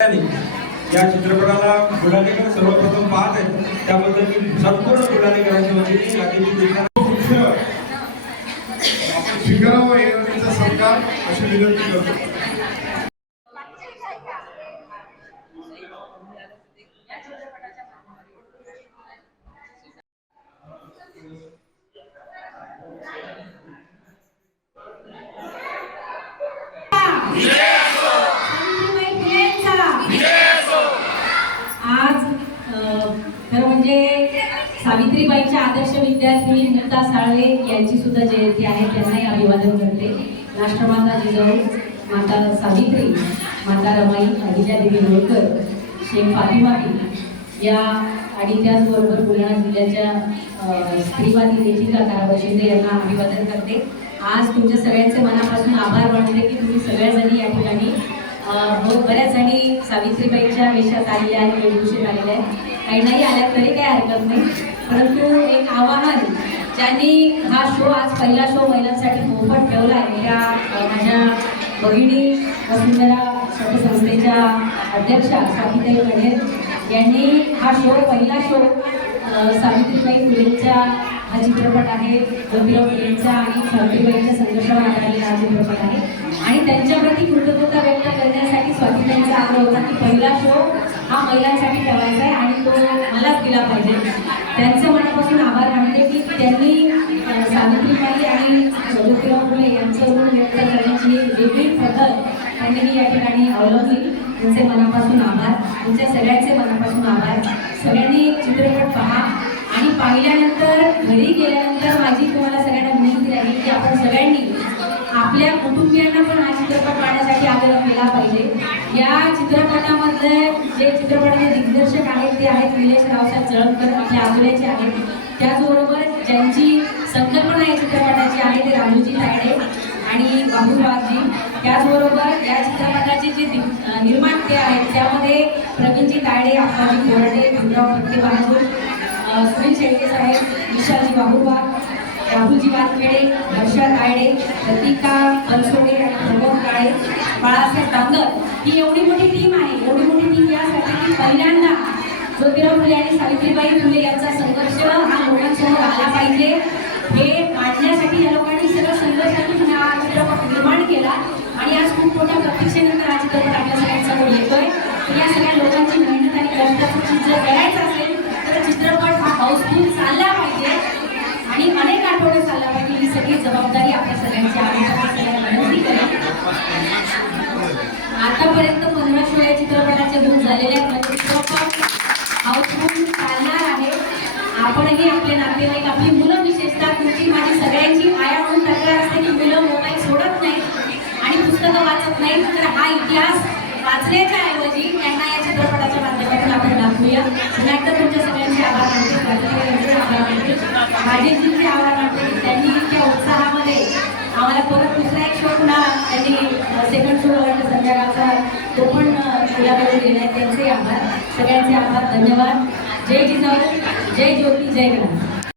या चित्रपटाला बुलढाणेकर सर्वप्रथम पाहत आहेत त्याबद्दल मी संपूर्ण बुलढाणेकरांच्या वतीने आपण स्वीकारावं हे त्यांचा सरकार अशी विनंती करतो. आज म्हणजे सावित्रीबाईंच्या आदर्श विद्यार्थिनी मुक्ता साळवे यांची सुद्धा जयंती आहे. त्यांनाही अभिवादन करते. राष्ट्रमाता जिजाऊ माता सावित्री माता रमाई अहिल्या देवी होळकर शेख फातिमाबी या आणि त्याचबरोबर बुलढाणा जिल्ह्याच्या स्त्रीवादी लेखिका तारा शिंदे यांना अभिवादन करते. आज तुमच्या सगळ्यांचे मनापासून आभार मानते की तुम्ही सगळ्याजणी या ठिकाणी हो बऱ्याच जणी सावित्रीबाईंच्या वेशात आलेल्या आहेत वेशभूषेत आलेल्या आहेत. काही नाही आल्या तरी काही हरकत नाही. परंतु एक आवाहन ज्यांनी हा शो आज पहिला शो महिलांसाठी मोफत ठेवला आहे त्या माझ्या भगिनी वसुंधरा सखी संस्थेच्या अध्यक्षा स्वातीताई कढेर यांनी हा शो पहिला शो सावित्रीबाई फुलेंचा हा चित्रपट आहे ज्योतिराव फुलेंचा आणि सावित्रीबाईंच्या संघर्षावर आधारलेला हा चित्रपट आहे. आणि त्यांच्याप्रती कृतज्ञता व्यक्त करण्यासाठी स्वातीताईंचा आग्रह होता की पहिला शो हा महिलांसाठी ठेवायचा आहे आणि तो मलाच दिला पाहिजे. त्यांचं मनापासून आभार मानले की त्यांनी सावित्रीबाई आणि ज्योतिराव फुले यांचं ऋण व्यक्त करण्याची एक वेगळी पद्धत त्यांनी या ठिकाणी अवलंबली. त्यांचे मनापासून आभार. तुमच्या सगळ्यांचे मनापासून आभार. सगळ्यांनी चित्रपट पहा. आणि पाहिल्यानंतर घरी गेल्यानंतर माझी तुम्हाला सगळ्यांना विनंती राहील की आपण सगळ्यांनी आपल्या कुटुंबियांना पण हा चित्रपट पाहण्यासाठी आग्रह केला पाहिजे या चित्रपटामधले जे चित्रपटाचे दिग्दर्शक आहेत ते आहेत निलेश रावसाहेब जळकर आपल्या आजोळ्याचे आहेत. त्याचबरोबर ज्यांची संकल्पना या चित्रपटाची आहे ते रामूजी तायडे आणि बाबूबागजी त्याचबरोबर या चित्रपटाचे जे निर्माते आहेत त्यामध्ये प्रवीणजी तायडे अप्पाजी कोरडे भीमराव फटके बहादूर सुनील शेळके साहेब विशालजी बाबूबाग राहुलजी वानखेडे हर्षा तायडे प्रतीका बनसोडे आणि प्रमोद काळे. बाळासाहेब डांगर ही एवढी मोठी टीम आहे. एवढी मोठी टीम यासाठी की पहिल्यांदा ज्योतिराव फुले आणि सावित्रीबाई फुले यांचा संघर्ष हा मुलांसमोर आला पाहिजे. हे मांडण्यासाठी या लोकांनी सगळं संघर्षातून हा चित्रपट निर्माण केला आणि आज खूप मोठ्या प्रतीक्षेनंतर हा चित्रपट आपल्या सगळ्यांसमोर येतोय. या सगळ्या लोकांची मेहनत आणि कष्टाचं चीज जर करायचं असेल तर चित्रपट हा हाऊसफुल चालला पाहिजे आणि अनेक आठवडे चालला ही सगळी जबाबदारी आपल्या सगळ्यांची आहे. विनंती आतापर्यंत पंधरा या चित्रपटाचे गुण झालेले आहेत. म्हणजे चित्रपट हाऊसफुल चालणार आहे. आपणही आपले नातेवाईक आपली मुलं विशेषतः तुमची माझी सगळ्यांची आया म्हणून तक्रार असते की मुलं मोबाईल सोडत नाही आणि पुस्तकं वाचत नाही तर हा इतिहास वाचण्याच्या ऐवजी त्यांना या चित्रपटाच्या माध्यमातून आपण दाखवूया पुन्हा एकदा तुमच्या सगळ्यांचे आभार मानते स्वातंत्र्य यांचे आभार मानते राजेशजींचे आभार मानते की त्यांनी इतक्या उत्साहामध्ये आम्हाला परत दुसरा एक शो पुन्हा त्यांनी सेकंड शो संध्याकाळचा तो पण अ, तुझ्याकडे दिला आहे त्यांचे आभार. सगळ्यांचे आभार. धन्यवाद. जय जिजाऊ. जय ज्योती. जय गणा